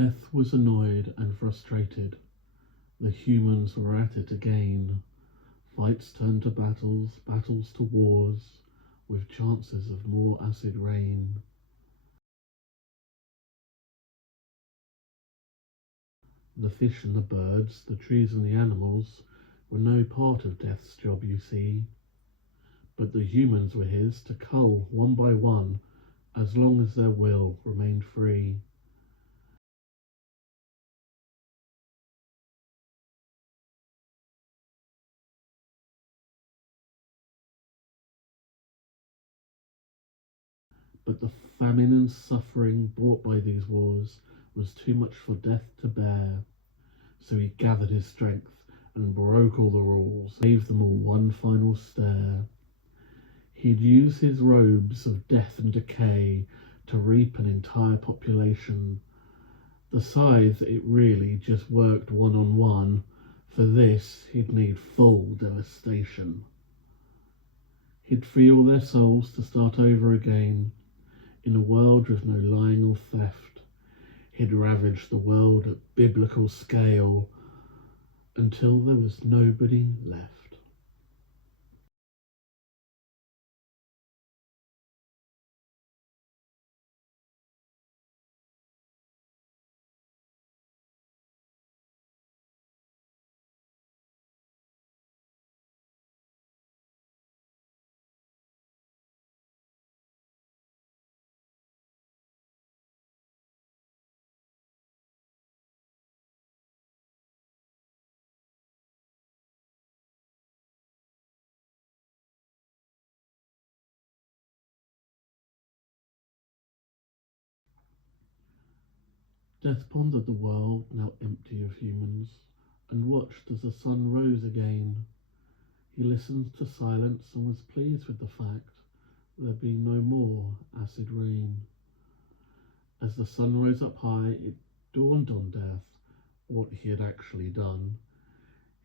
Death was annoyed and frustrated. The humans were at it again. Fights turned to battles, battles to wars, with chances of more acid rain. The fish and the birds, the trees and the animals were no part of Death's job, you see. But the humans were his to cull one by one, as long as their will remained free. But the famine and suffering brought by these wars was too much for Death to bear. So he gathered his strength and broke all the rules, gave them all one final stare. He'd use his robes of death and decay to reap an entire population. The scythe, it really just worked one-on-one. For this, he'd need full devastation. He'd free all their souls to start over again, in a world with no lying or theft. He'd ravage the world at biblical scale until there was nobody left. Death pondered the world, now empty of humans, and watched as the sun rose again. He listened to silence and was pleased with the fact there'd be no more acid rain. As the sun rose up high, it dawned on Death what he had actually done.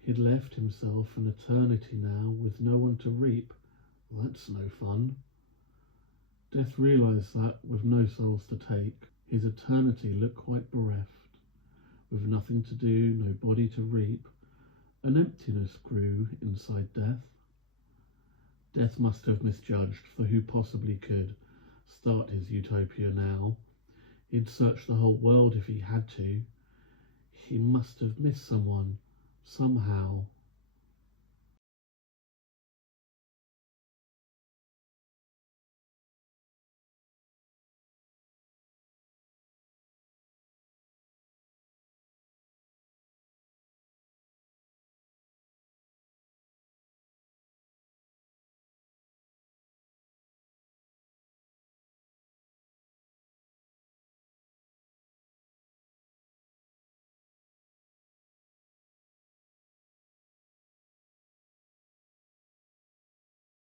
He'd left himself an eternity now with no one to reap. That's no fun. Death realised that, with no souls to take, his eternity looked quite bereft. With nothing to do, no body to reap, an emptiness grew inside Death. Death must have misjudged, for who possibly could start his utopia now? He'd search the whole world if he had to. He must have missed someone, somehow.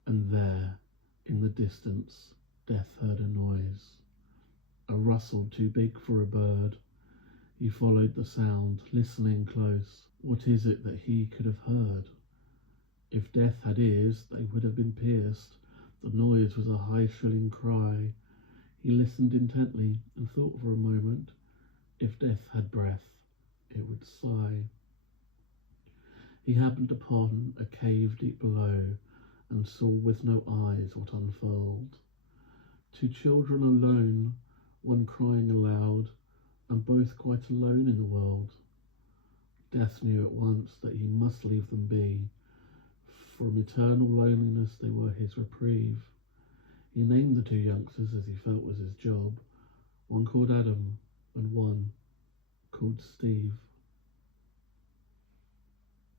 And there, in the distance, Death heard a noise, a rustle too big for a bird. He followed the sound, listening close. What is it that he could have heard? If Death had ears, they would have been pierced. The noise was a high, shrilling cry. He listened intently and thought for a moment. If Death had breath, it would sigh. He happened upon a cave deep below, and saw with no eyes what unfurled. Two children alone, one crying aloud, and both quite alone in the world. Death knew at once that he must leave them be. From eternal loneliness they were his reprieve. He named the two youngsters as he felt was his job, one called Adam and one called Steve.